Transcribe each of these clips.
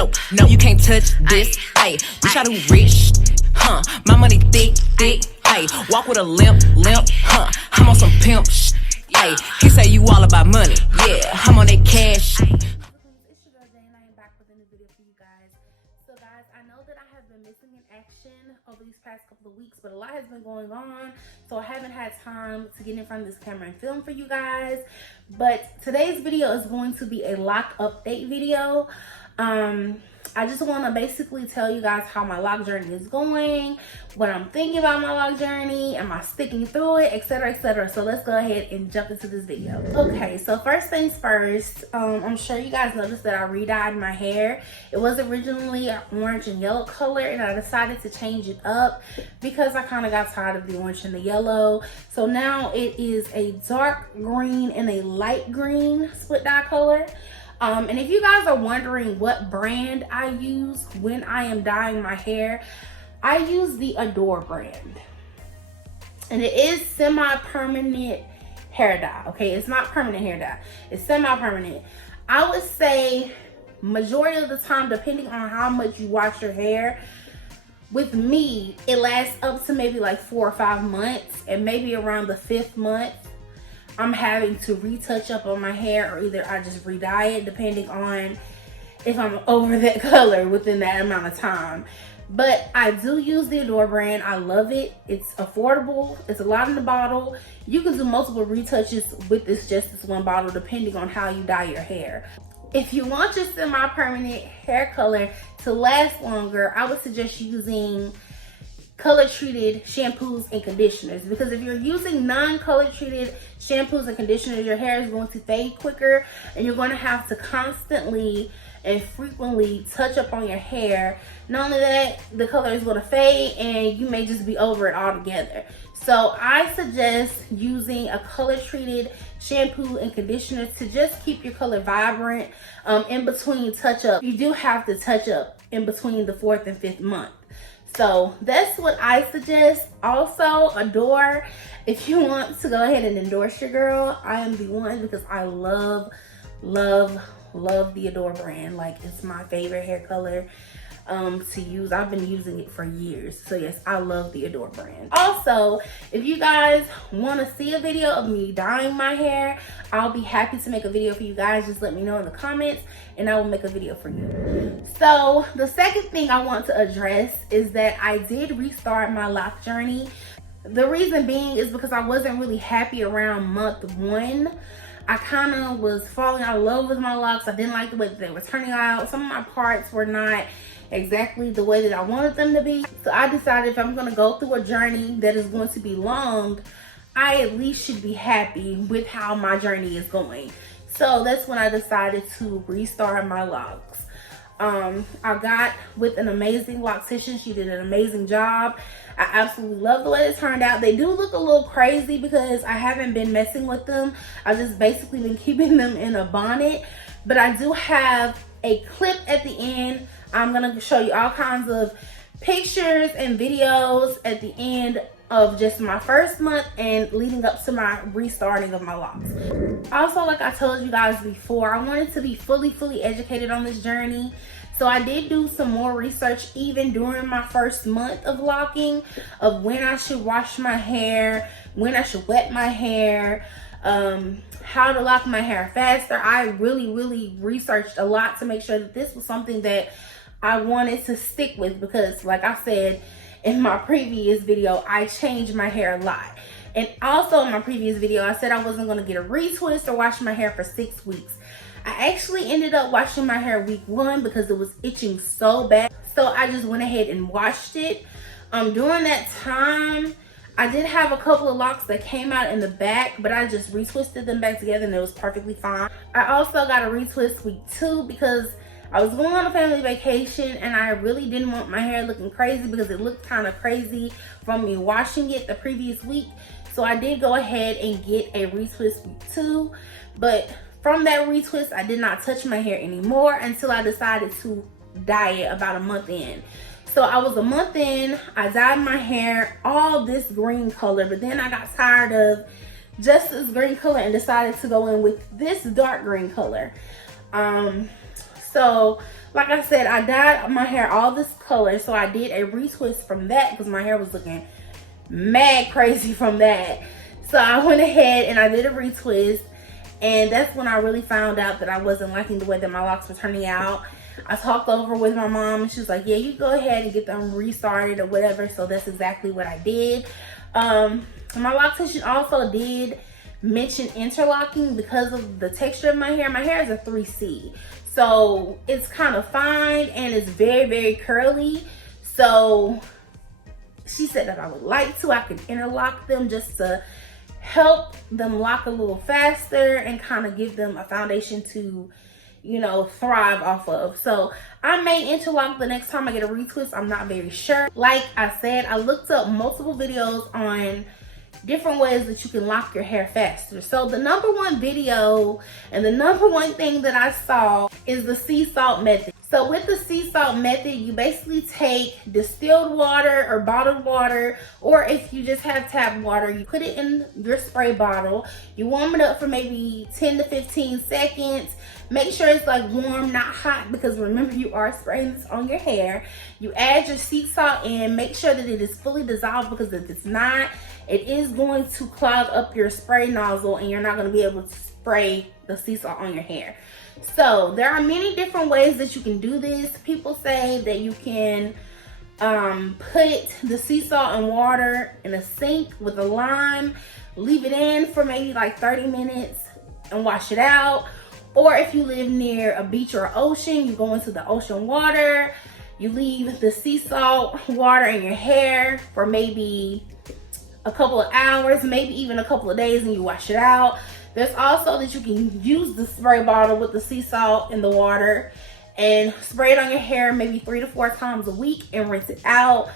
Nope, no, you can't touch this. Hey, bitch, I do rich, huh? My money thick, thick. Hey, walk with a limp, huh? I'm on some pimp shit. Hey, he say you all about money. Yeah, I'm on that cash. It's your girl Jane. I am back with a new video for you guys. So guys, I know that I have been missing in action over these past couple of weeks, but a lot has been going on, so I haven't had time to get in front of this camera and film for you guys. But today's video is going to be a lock update video. I just want to basically tell you guys how my lock journey is going, what I'm thinking about my lock journey, am I sticking through it, etc, etc. So let's go ahead and jump into this video. Okay, so first things first, I'm sure you guys noticed that I re-dyed my hair. It was originally an orange and yellow color, and I decided to change it up because I kind of got tired of the orange and the yellow. So now it is a dark green and a light green split dye color. And if you guys are wondering what brand I use when I am dyeing my hair, I use the Adore brand. And it is semi-permanent hair dye, okay? It's not permanent hair dye. It's semi-permanent. I would say majority of the time, depending on how much you wash your hair, with me, it lasts up to maybe like 4 or 5 months, and maybe around the 5th month, I'm having to retouch up on my hair, or either I just re-dye it depending on if I'm over that color within that amount of time. But I do use the Adore brand. I love it. It's affordable. It's a lot in the bottle. You can do multiple retouches with this one bottle depending on how you dye your hair. If you want your semi-permanent hair color to last longer, I would suggest using color treated shampoos and conditioners, because if you're using non-color treated shampoos and conditioners, your hair is going to fade quicker, and you're going to have to constantly and frequently touch up on your hair. Not only that, the color is going to fade and you may just be over it altogether. So I suggest using a color treated shampoo and conditioner to just keep your color vibrant. In between touch up, you do have to touch up in between the 4th and 5th month. So that's what I suggest. Also, Adore, if you want to go ahead and endorse your girl, I am the one, because I love the Adore brand. Like, it's my favorite hair color to use. I've been using it for years. So yes, I love the Adore brand. Also, if you guys want to see a video of me dyeing my hair, I'll be happy to make a video for you guys. Just let me know in the comments and I will make a video for you. So the second thing I want to address is that I did restart my lock journey. The reason being is because I wasn't really happy around month 1. I kind of was falling out of love with my locks. I didn't like the way that they were turning out. Some of my parts were not exactly the way that I wanted them to be. So I decided if I'm going to go through a journey that is going to be long, I at least should be happy with how my journey is going. So that's when I decided to restart my locks. I got with an amazing loctician. She did an amazing job. I absolutely love the way it turned out. They do look a little crazy because I haven't been messing with them. I've just basically been keeping them in a bonnet. But I do have a clip at the end. I'm going to show you all kinds of pictures and videos at the end of just my first month and leading up to my restarting of my locks. Also, like I told you guys before, I wanted to be fully educated on this journey. So I did do some more research even during my first month of locking, of when I should wash my hair, when I should wet my hair, how to lock my hair faster. I really researched a lot to make sure that this was something that I wanted to stick with, because like I said in my previous video, I changed my hair a lot. And also in my previous video, I said I wasn't going to get a retwist or wash my hair for 6 weeks. I actually ended up washing my hair week 1 because it was itching so bad. So I just went ahead and washed it. During that time, I did have a couple of locks that came out in the back, but I just retwisted them back together and it was perfectly fine. I also got a retwist week 2 because I was going on a family vacation and I really didn't want my hair looking crazy, because it looked kind of crazy from me washing it the previous week. So I did go ahead and get a retwist week 2, but from that retwist, I did not touch my hair anymore until I decided to dye it about a month in. So I was a month in, I dyed my hair all this green color, but then I got tired of just this green color and decided to go in with this dark green color. So like I said, I dyed my hair all this color, so I did a retwist from that because my hair was looking mad crazy from that. So I went ahead and I did a retwist, and that's when I really found out that I wasn't liking the way that my locks were turning out. I talked over with my mom, and she was like, yeah, you go ahead and get them restarted or whatever. So that's exactly what I did. My loctician also did mention interlocking because of the texture of my hair. My hair is a 3C, so it's kind of fine and it's very, very curly. So she said that I would like to, I could interlock them just to help them lock a little faster and kind of give them a foundation to, you know, thrive off of. So I may interlock the next time I get a retwist. I'm not very sure. Like I said, I looked up multiple videos on different ways that you can lock your hair faster. So the #1 video and the #1 thing that I saw is the sea salt method. So with the sea salt method, you basically take distilled water or bottled water, or if you just have tap water, you put it in your spray bottle. You warm it up for maybe 10 to 15 seconds. Make sure it's like warm, not hot, because remember, you are spraying this on your hair. You add your sea salt in, make sure that it is fully dissolved, because if it's not, it is going to clog up your spray nozzle and you're not going to be able to spray the sea salt on your hair. So there are many different ways that you can do this. People say that you can put the sea salt and water in a sink with a lime, leave it in for maybe like 30 minutes and wash it out. Or if you live near a beach or ocean, you go into the ocean water, you leave the sea salt water in your hair for maybe a couple of hours, maybe even a couple of days, and you wash it out. There's also that you can use the spray bottle with the sea salt in the water and spray it on your hair maybe 3 to 4 times a week and rinse it out.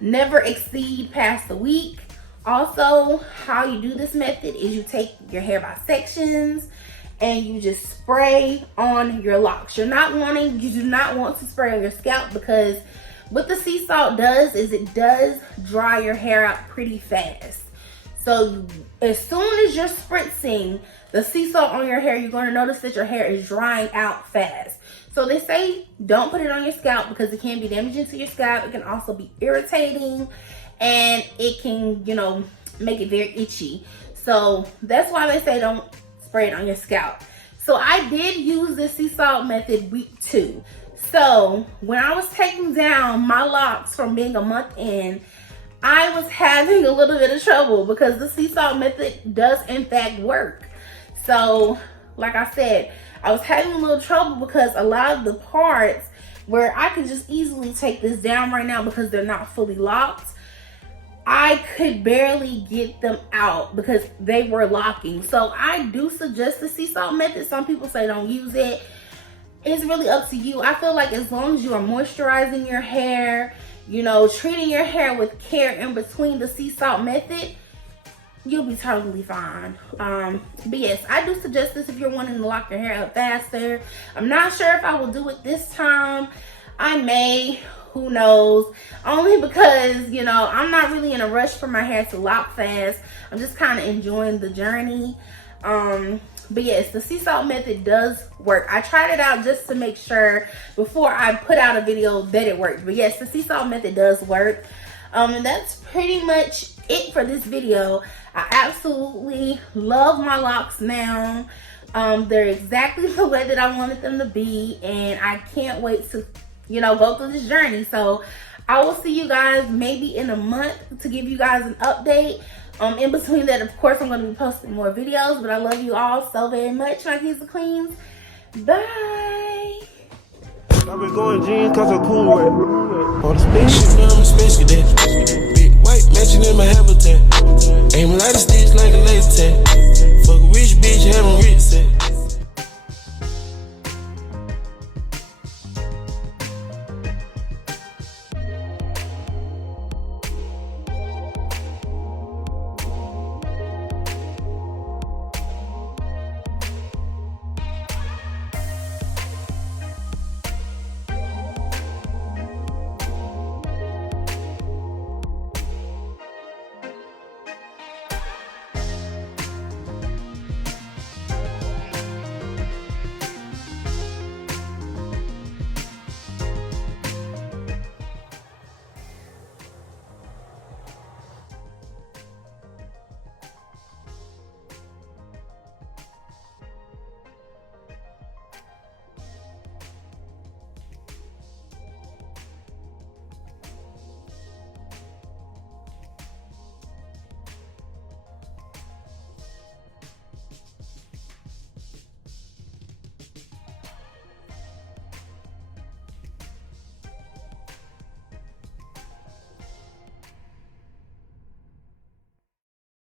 Never exceed past a week. Also, how you do this method is you take your hair by sections and you just spray on your locks. You do not want to spray on your scalp, because what the sea salt does is it does dry your hair out pretty fast. So as soon as you're spritzing the sea salt on your hair, you're going to notice that your hair is drying out fast. So they say don't put it on your scalp because it can be damaging to your scalp. It can also be irritating, and it can, you know, make it very itchy. So that's why they say don't spray it on your scalp. So I did use the sea salt method week 2. So when I was taking down my locks from being a month in, I was having a little bit of trouble because the sea salt method does in fact work. So like I said, I was having a little trouble because a lot of the parts where I could just easily take this down right now because they're not fully locked, I could barely get them out because they were locking. So I do suggest the sea salt method. Some people say don't use it. It's really up to you. I feel like as long as you are moisturizing your hair, you know, treating your hair with care in between the sea salt method, you'll be totally fine. But yes, I do suggest this if you're wanting to lock your hair up faster. I'm not sure if I will do it this time. I may, who knows, only because, you know, I'm not really in a rush for my hair to lock fast. I'm just kind of enjoying the journey. But yes, the sea salt method does work. I tried it out just to make sure before I put out a video that it worked. But yes, the sea salt method does work. And that's pretty much it for this video. I absolutely love my locks now. They're exactly the way that I wanted them to be, and I can't wait to, you know, go through this journey. So I will see you guys maybe in a month to give you guys an update. In between that, of course, I'm going to be posting more videos, but I love you all so very much, my kings and queens. Bye. I've been going jeans cause I'm cool with all the spaceship, now I'm a space cadet. Big white mansion in my habitat. Aim like a stitch like a laser tag. Fuck a rich bitch, having rich set.